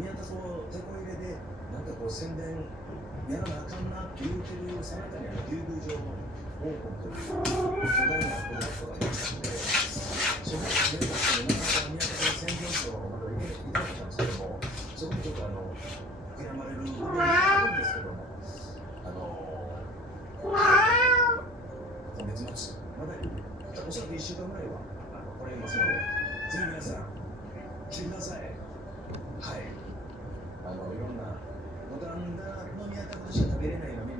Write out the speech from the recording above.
宮田そう手こ入れでなんかこう宣伝やらなあかんなって言うてるさなかに竜宮城の王国という巨大なプロジェクトがありますので、その宮田さんの中宮田の宣伝所をまだ入れていただいたんですけども、そこにちょっと悔やまれる部分があるんですけども、今月末まだおそらく1週間ぐらいは来れますので、ぜひ皆さん来てください。はい。いろんな五反田の宮田でしか食べれないようなメニュー